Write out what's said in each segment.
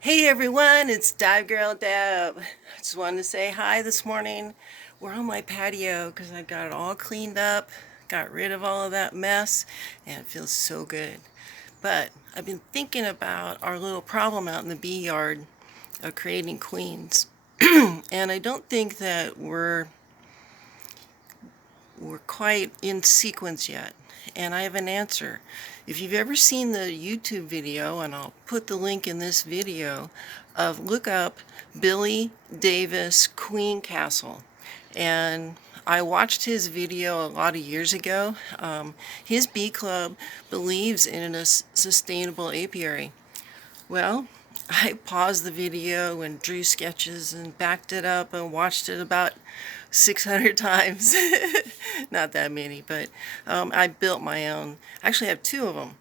Hey everyone, it's Dive Girl Deb. I just wanted to say hi this morning. We're on my patio because I got it all cleaned up, got rid of all of that mess, and it feels so good. But I've been thinking about our little problem out in the bee yard of creating queens. And I don't think that we're quite in sequence yet. And I have an answer. If you've ever seen the YouTube video, and I'll put the link in this video, look up Billy Davis Queen Castle. And I watched his video a lot of years ago. His bee club believes in a sustainable apiary. Well, I paused the video and drew sketches and backed it up and watched it about 600 times. Not that many, but I built my own. Actually, I have two of them.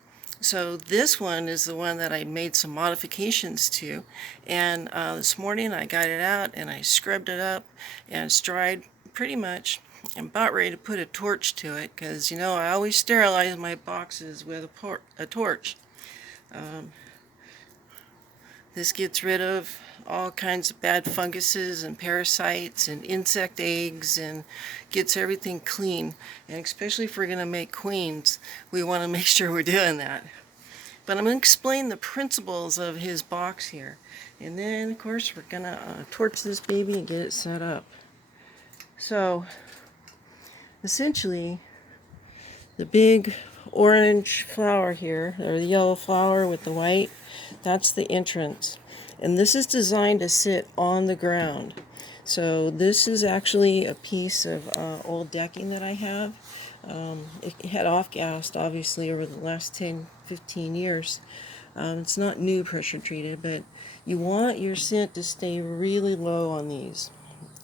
So this one is the one that I made some modifications to. And this morning I got it out and I scrubbed it up and it's dried pretty much. I'm about ready to put a torch to it because, you know, I always sterilize my boxes with a torch. This gets rid of all kinds of bad funguses and parasites and insect eggs and gets everything clean. And especially if we're going to make queens, we want to make sure we're doing that. But I'm going to explain the principles of his box here. And then, of course, we're going to torch this baby and get it set up. So, essentially, the big orange flower here, or the yellow flower with the white, that's the entrance. And this is designed to sit on the ground. So this is actually a piece of old decking that I have. It had off-gassed, obviously, over the last 10-15 years. It's not new pressure treated, but you want your scent to stay really low on these.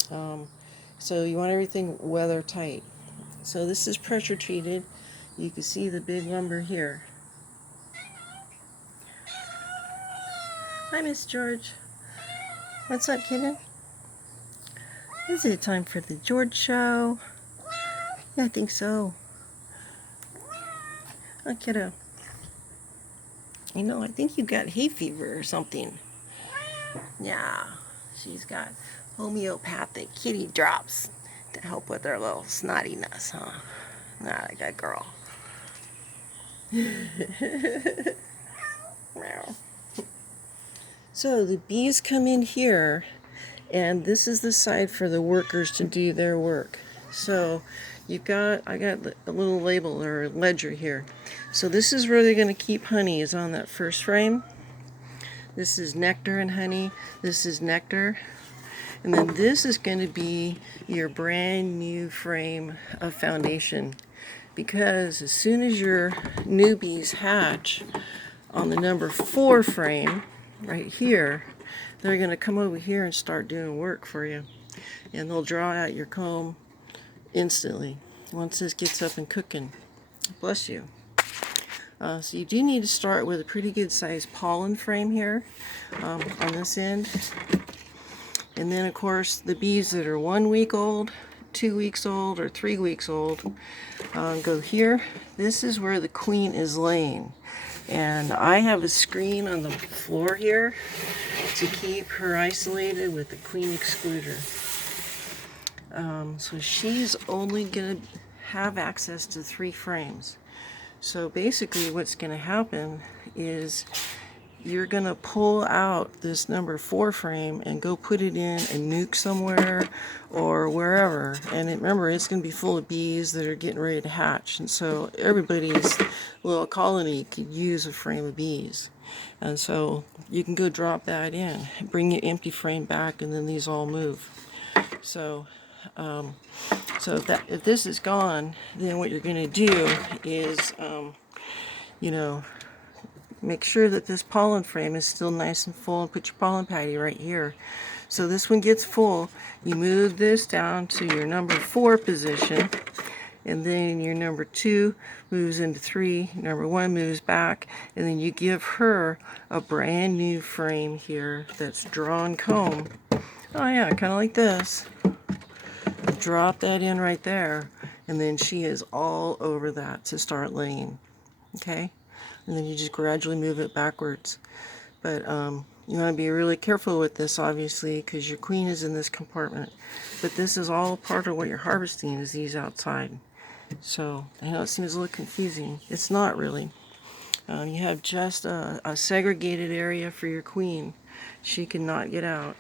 So you want everything weather tight. So this is pressure treated. You can see the big lumber here. Hi, Miss George. What's up, kitten? Is it time for the George show? Yeah, I think so. Oh, kiddo. You know, I think you got hay fever or something. Yeah, she's got homeopathic kitty drops to help with her little snottiness, huh? Not a good girl. So the bees come in here, and this is the side for the workers to do their work. So I got a little label or ledger here. So this is where they're going to keep honey, is on that first frame. This is nectar and honey. This is nectar. And then this is going to be your brand new frame of foundation. Because as soon as your newbies hatch on the number 4 frame, right here, they're going to come over here and start doing work for you. And they'll draw out your comb instantly once this gets up and cooking. Bless you. So you do need to start with a pretty good sized pollen frame here on this end. And then, of course, the bees that are 1 week old, 2 weeks old, or 3 weeks old go here. This is where the queen is laying. And I have a screen on the floor here to keep her isolated with the queen excluder. So she's only going to have access to 3 frames. So basically what's going to happen is you're going to pull out this number 4 frame and go put it in a nuke somewhere or wherever. And remember, it's going to be full of bees that are getting ready to hatch. And so everybody's little colony could use a frame of bees. And so you can go drop that in, bring your empty frame back, and then these all move. So if this is gone, then what you're going to do is, you know, make sure that this pollen frame is still nice and full, and put your pollen patty right here. So this one gets full, you move this down to your number 4 position, and then your number 2 moves into 3, number 1 moves back, and then you give her a brand new frame here that's drawn comb. Oh yeah, kind of like this. Drop that in right there, and then she is all over that to start laying. Okay? And then you just gradually move it backwards. But You want to be really careful with this, obviously, because your queen is in this compartment. But this is all part of what you're harvesting, is these outside. So I know it seems a little confusing. It's not really. You have just a segregated area for your queen. She cannot get out.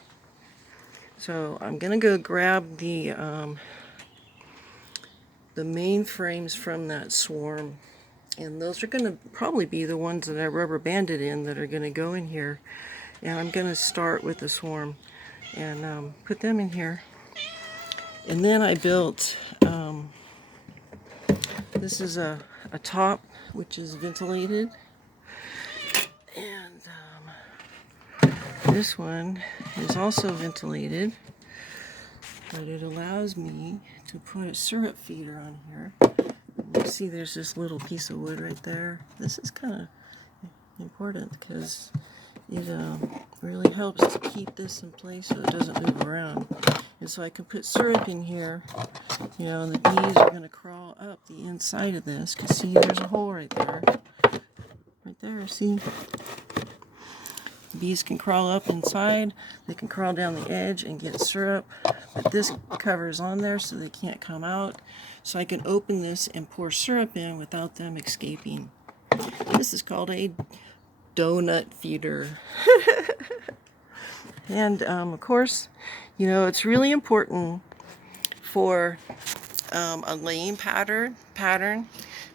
So I'm gonna go grab the main frames from that swarm, and those are gonna probably be the ones that I rubber banded in that are gonna go in here. And I'm gonna start with the swarm and put them in here. And then I built this is a top which is ventilated, and this one is also ventilated, but it allows me to put a syrup feeder on here. You see there's this little piece of wood right there. This is kind of important because it really helps to keep this in place so it doesn't move around. And so I can put syrup in here, you know, and the bees are going to crawl up the inside of this, because see, there's a hole right there. Right there, see? The bees can crawl up inside, they can crawl down the edge and get syrup, but this covers on there so they can't come out. So I can open this and pour syrup in without them escaping. This is called a donut feeder. And of course, you know, it's really important for a laying pattern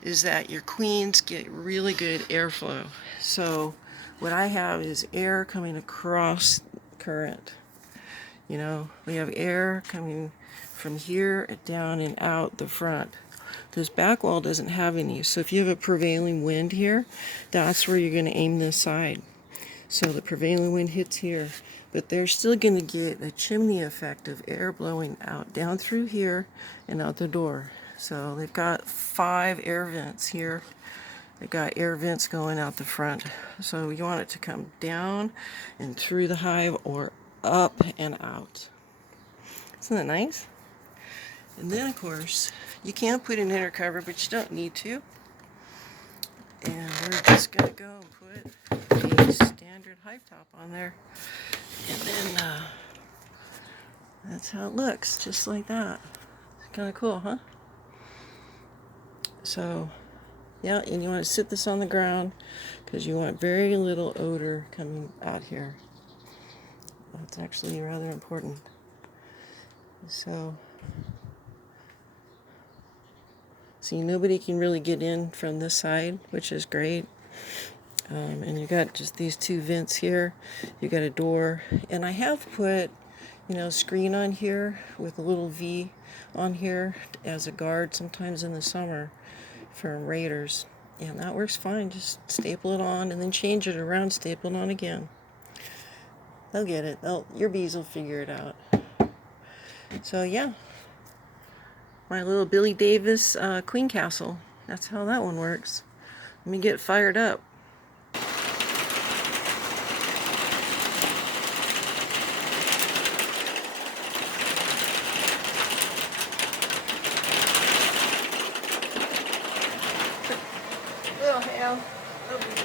is that your queens get really good airflow. So what I have is air coming across current. You know, we have air coming from here down and out the front. This back wall doesn't have any, so if you have a prevailing wind here, that's where you're going to aim this side. So the prevailing wind hits here, but they're still going to get a chimney effect of air blowing out down through here and out the door. So they've got 5 air vents here. They've got air vents going out the front. So you want it to come down and through the hive or up and out. Isn't that nice? And then, of course, you can put an inner cover, but you don't need to. And we're just going to go and put a standard hive top on there. And then that's how it looks, just like that. It's kind of cool, huh? So, yeah, and you want to sit this on the ground because you want very little odor coming out here. That's actually rather important. So, see, nobody can really get in from this side, which is great. And you got just these 2 vents here. You got a door, and I have put, you know, screen on here with a little V on here as a guard sometimes in the summer for raiders, and that works fine. Just staple it on and then change it around, staple it on again. They'll get it. Your bees will figure it out. So yeah, my little Billy Davis queen castle. That's how that one works. Let me get fired up. Oh hell, no big deal.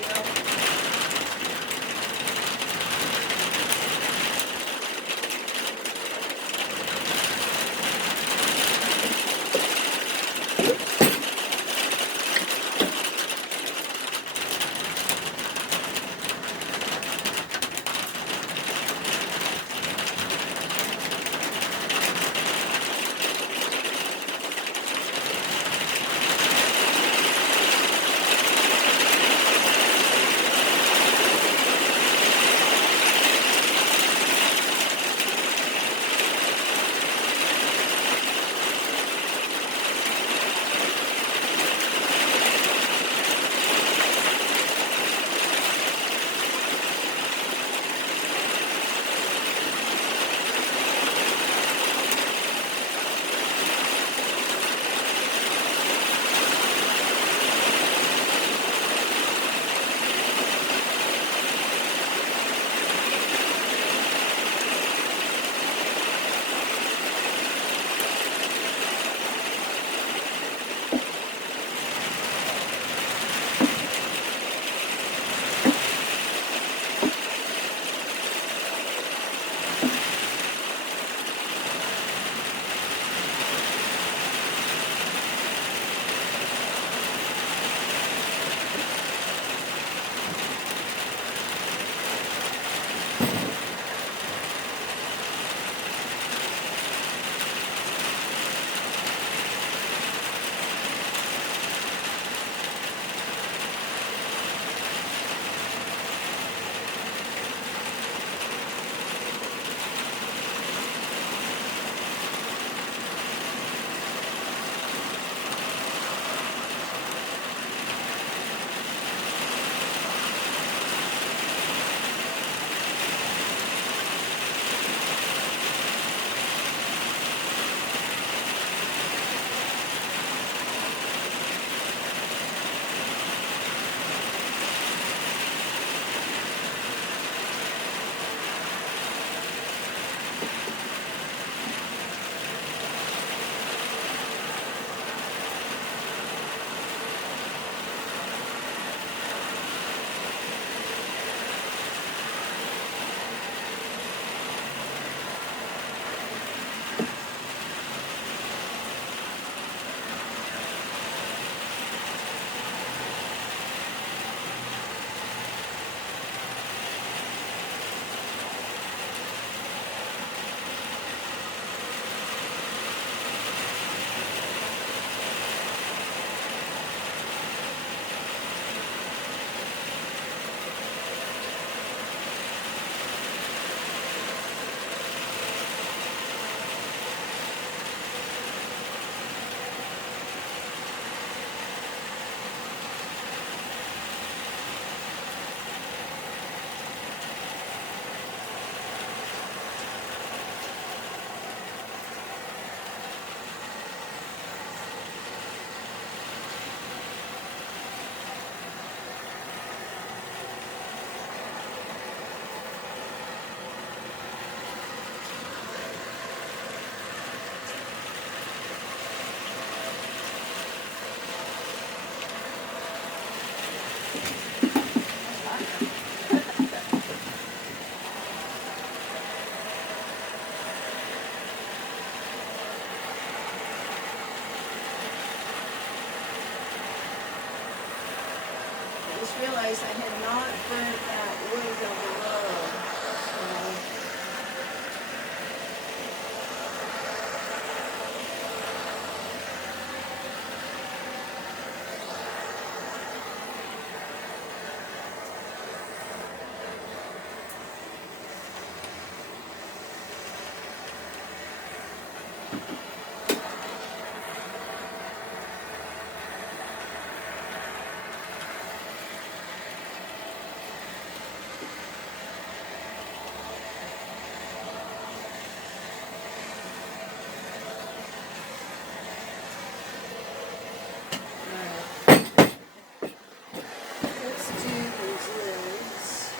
Let's do these lids.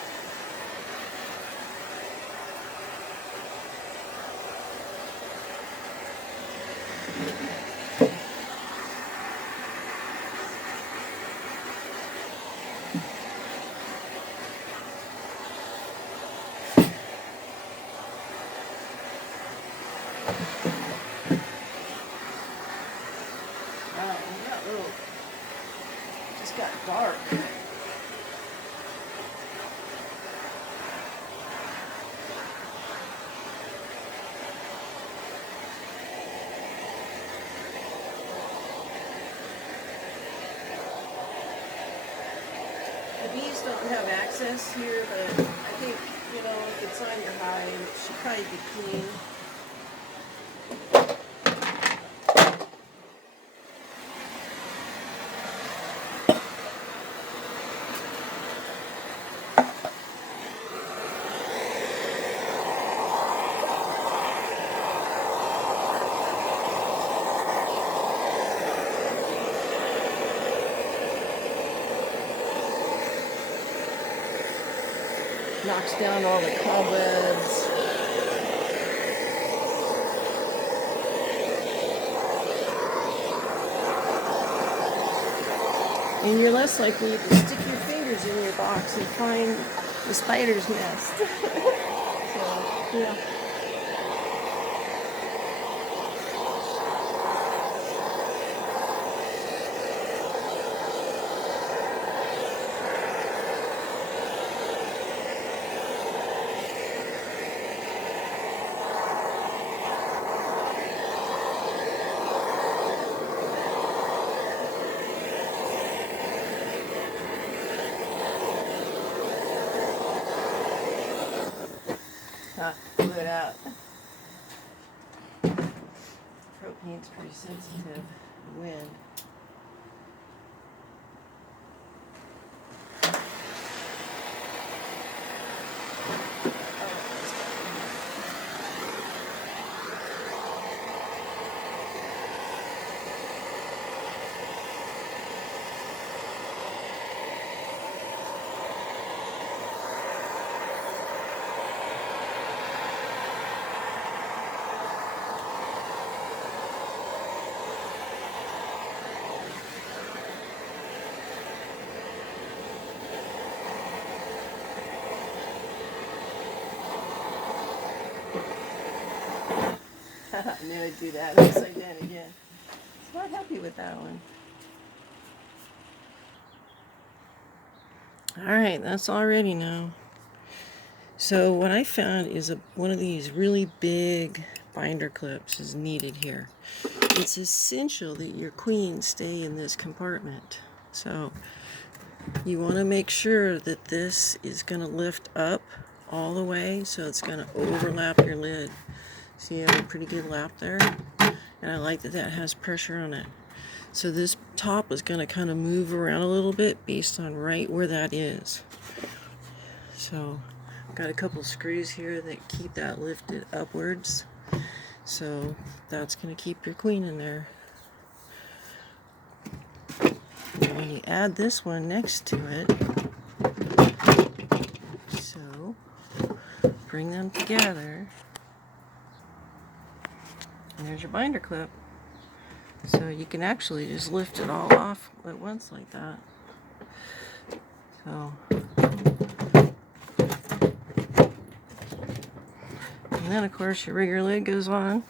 Wow, we got little, just got dark. The bees don't have access here, but I think, if it's on your hive, it should probably be clean. Knocks down all the cobwebs. And you're less likely to stick your fingers in your box and find the spider's nest. So, yeah. Blew it out. Propane's pretty sensitive. Wind. I knew I'd do that upside down again. I'm not happy with that one. Alright, that's all ready now. So what I found is one of these really big binder clips is needed here. It's essential that your queens stay in this compartment. So you want to make sure that this is going to lift up all the way, so it's going to overlap your lid. See, you have a pretty good lap there, and I like that has pressure on it. So this top is going to kind of move around a little bit based on right where that is. So I've got a couple screws here that keep that lifted upwards. So that's going to keep your queen in there. And when you add this one next to it, so bring them together, and there's your binder clip. So you can actually just lift it all off at once like that. So, and then of course your regular lid goes on.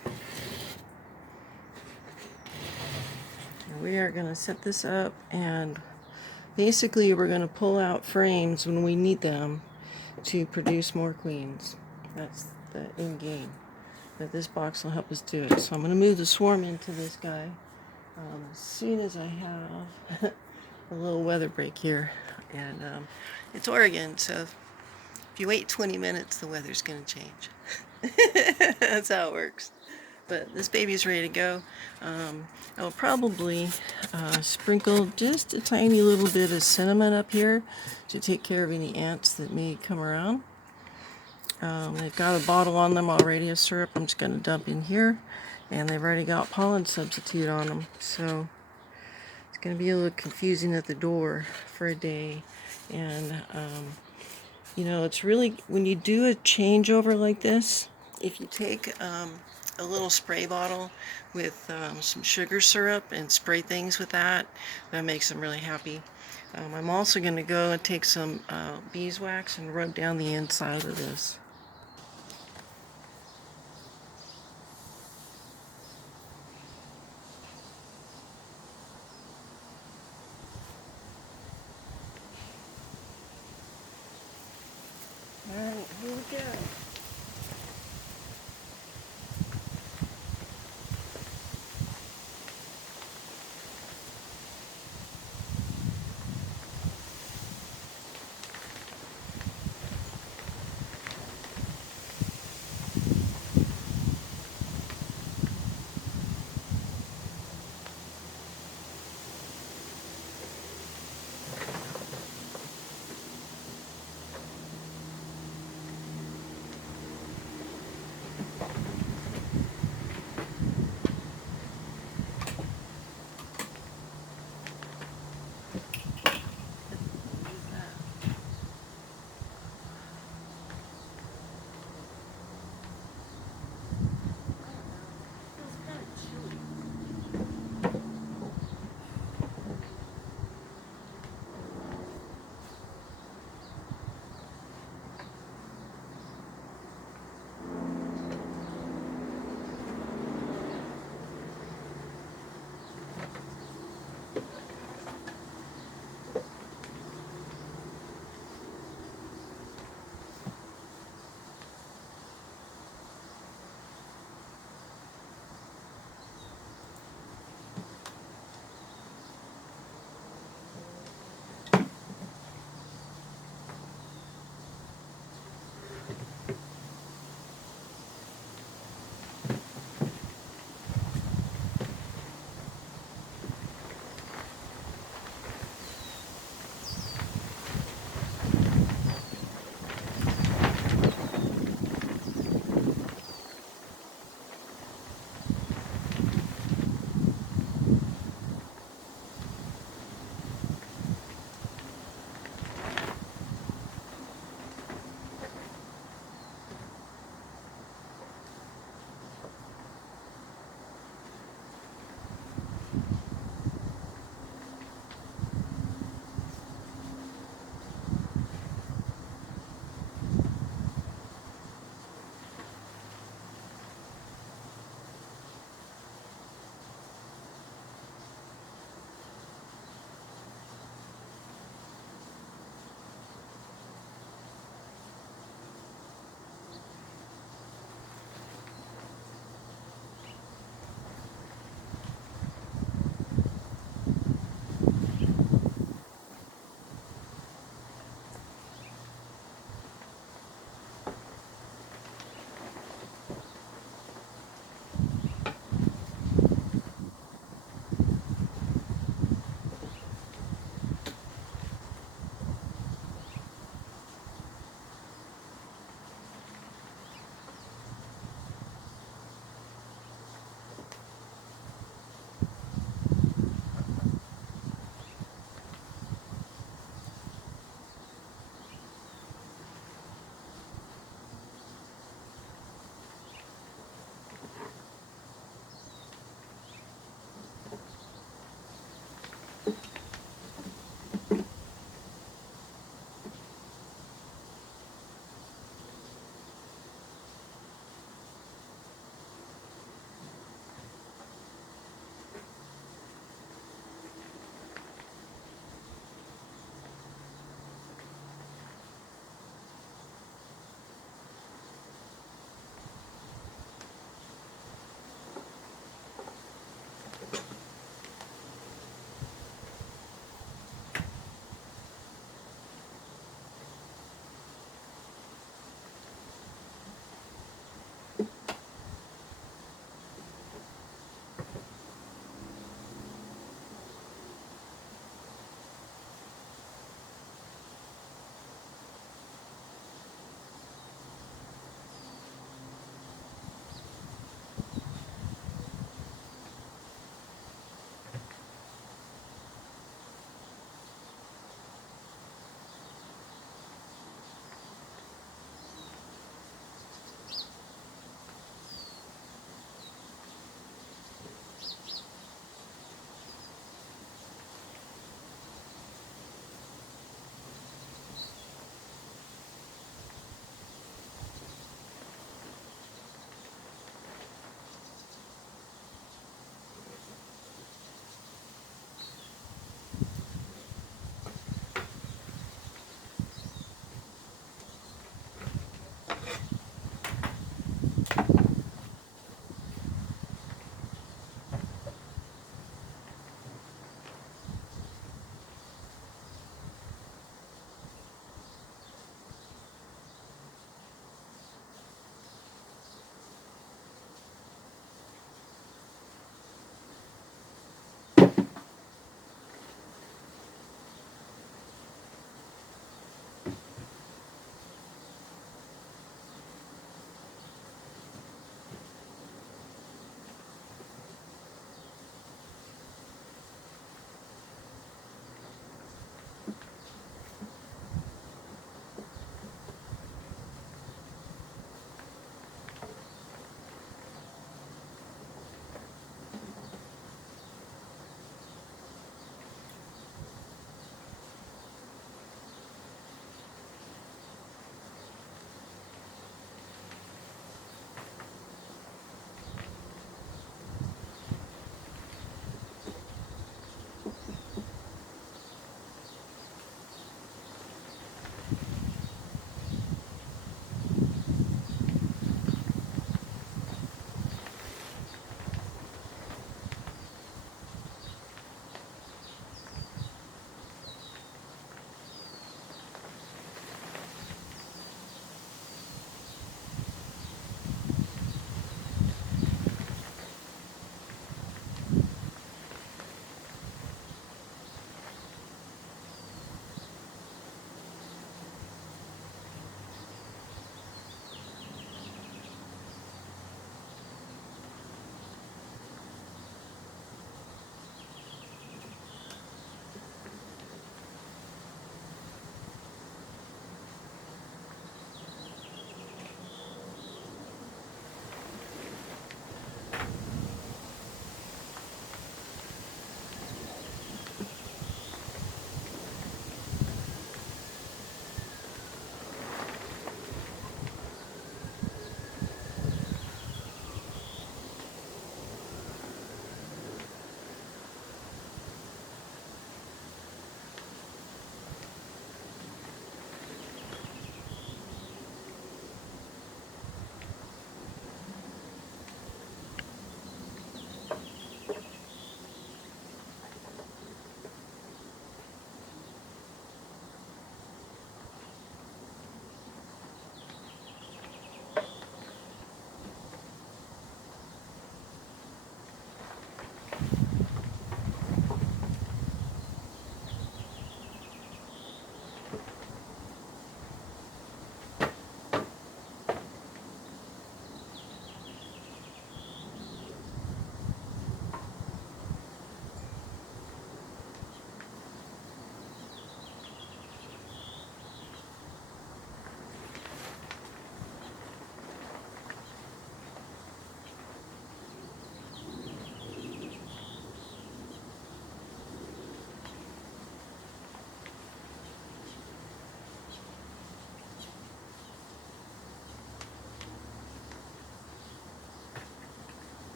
And we are going to set this up, and basically we're going to pull out frames when we need them to produce more queens. That's the end game. But this box will help us do it. So I'm going to move the swarm into this guy as soon as I have a little weather break here. And it's Oregon, so if you wait 20 minutes, the weather's going to change. That's how it works. But this baby's ready to go. I'll probably sprinkle just a tiny little bit of cinnamon up here to take care of any ants that may come around. They've got a bottle on them already of syrup I'm just going to dump in here, and they've already got pollen substitute on them, so it's going to be a little confusing at the door for a day. And you know, it's really, when you do a changeover like this, if you take a little spray bottle with some sugar syrup and spray things with that, that makes them really happy. I'm also going to go and take some beeswax and rub down the inside of this. Alright, here we go.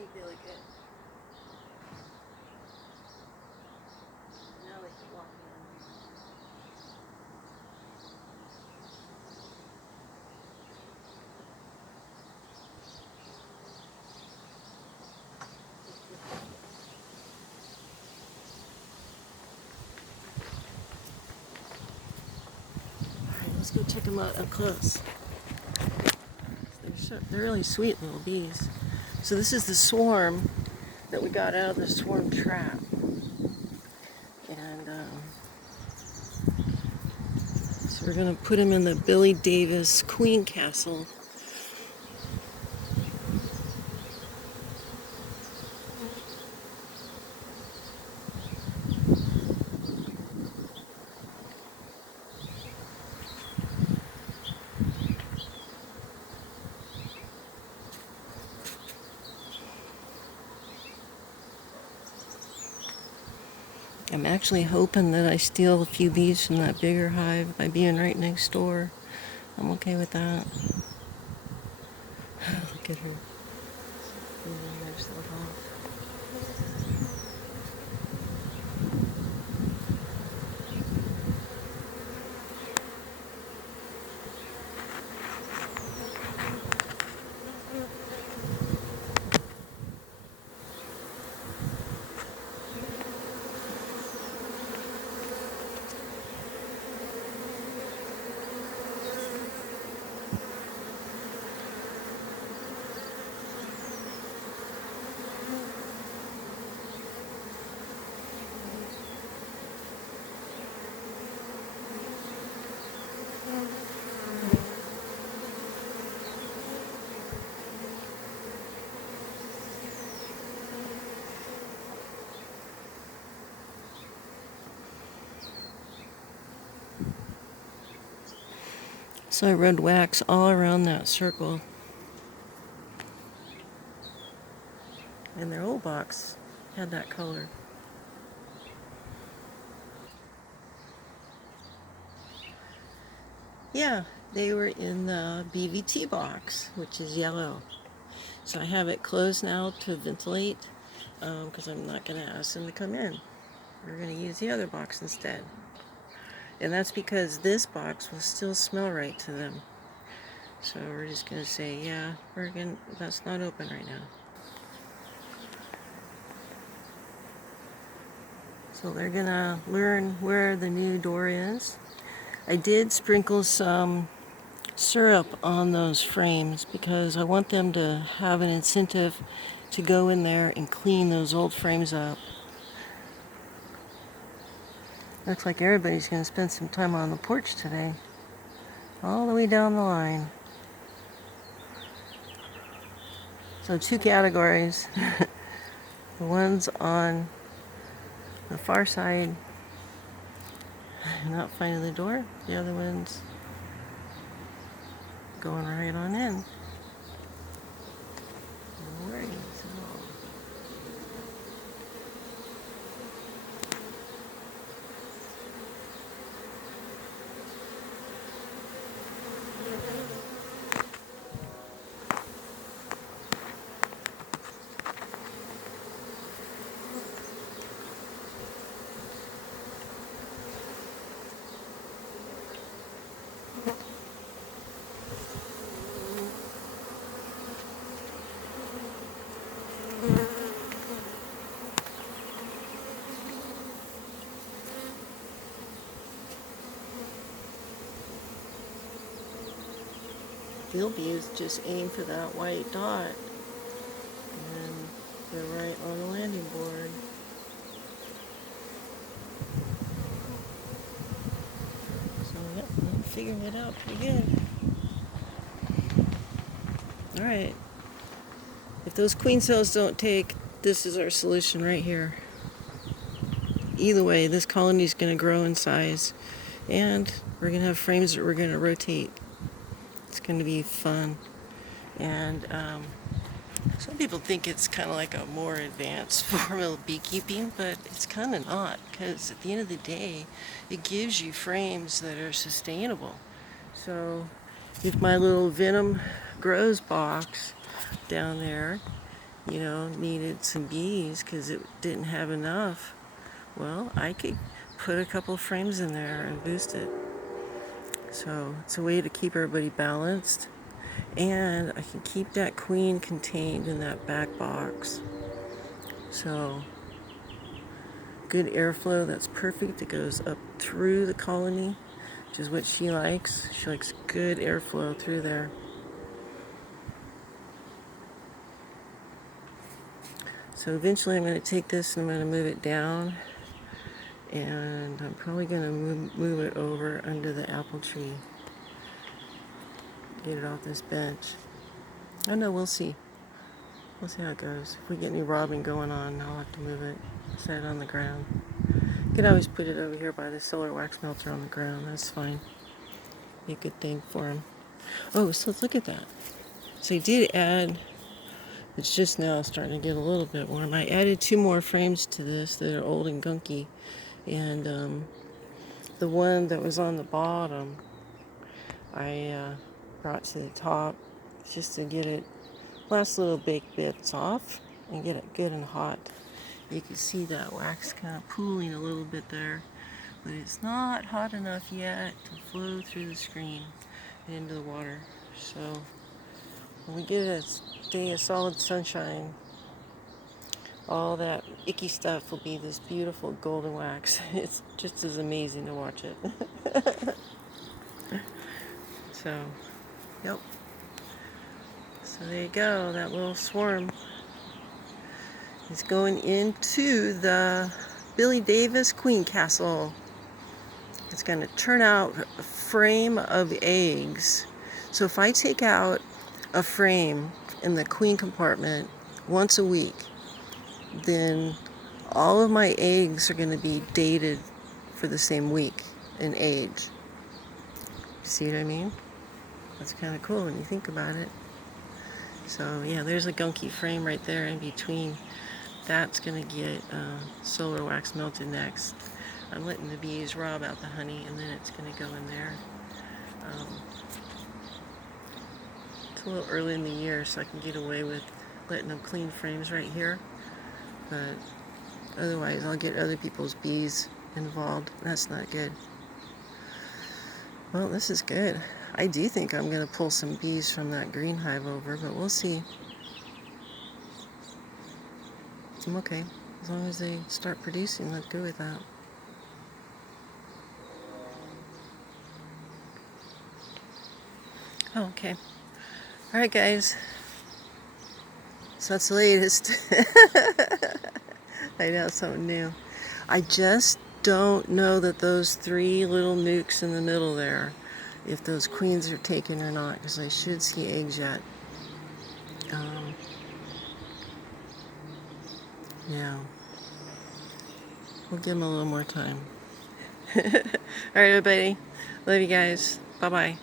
think they look good. Now they can walk in. Alright, let's go check them out up close. They're really sweet little bees. So this is the swarm that we got out of the swarm trap. And so we're going to put them in the Billy Davis Queen Castle. I'm actually hoping that I steal a few bees from that bigger hive by being right next door. I'm okay with that. Look at her. Moving herself off. So I rubbed wax all around that circle. And their old box had that color. Yeah, they were in the BVT box, which is yellow. So I have it closed now to ventilate because I'm not going to ask them to come in. We're going to use the other box instead. And that's because this box will still smell right to them. So we're just going to say, yeah, that's not open right now. So they're going to learn where the new door is. I did sprinkle some syrup on those frames because I want them to have an incentive to go in there and clean those old frames up. Looks like everybody's going to spend some time on the porch today, all the way down the line. So 2 categories. The ones on the far side not finding the door, the other ones going right on in. No worries at all. Field bees just aim for that white dot, and they're right on the landing board. So yep, I'm figuring it out pretty good. All right. If those queen cells don't take, this is our solution right here. Either way, this colony is going to grow in size, and we're going to have frames that we're going to rotate. It's going to be fun. And some people think it's kind of like a more advanced form of beekeeping, but it's kind of not, because at the end of the day, it gives you frames that are sustainable. So if my little venom grows box down there needed some bees because it didn't have enough, well, I could put a couple frames in there and boost it. So it's a way to keep everybody balanced, and I can keep that queen contained in that back box. So good airflow, that's perfect. It goes up through the colony, which is what she likes. She likes good airflow through there. So eventually I'm going to take this and I'm going to move it down, and I'm probably going to move it over under the apple tree. Get it off this bench. Oh no, we'll see. We'll see how it goes. If we get any robbing going on, I'll have to move it, set it on the ground. You can always put it over here by the solar wax melter on the ground. That's fine. Be a good thing for him. Oh, so look at that. So I did add, it's just now starting to get a little bit warm. I added 2 more frames to this that are old and gunky. And the one that was on the bottom, I brought to the top just to get it last little baked bits off and get it good and hot. You can see that wax kind of pooling a little bit there, but it's not hot enough yet to flow through the screen and into the water. So when we get a day of solid sunshine, all that icky stuff will be this beautiful golden wax. It's just as amazing to watch it. So, yep. So there you go, that little swarm is going into the Billy Davis Queen Castle. It's going to turn out a frame of eggs. So if I take out a frame in the queen compartment once a week, then all of my eggs are going to be dated for the same week in age. See what I mean? That's kind of cool when you think about it. So yeah, there's a gunky frame right there in between. That's going to get solar wax melted next. I'm letting the bees rob out the honey, and then it's going to go in there. It's a little early in the year, so I can get away with letting them clean frames right here. But otherwise, I'll get other people's bees involved. That's not good. Well, this is good. I do think I'm going to pull some bees from that green hive over, but we'll see. I'm okay. As long as they start producing, let's go with that. Oh, okay. All right, guys. So that's the latest. I know, something new. I just don't know that those 3 little nukes in the middle there, if those queens are taken or not, because I should see eggs yet. Yeah. We'll give them a little more time. All right, everybody. Love you guys. Bye-bye.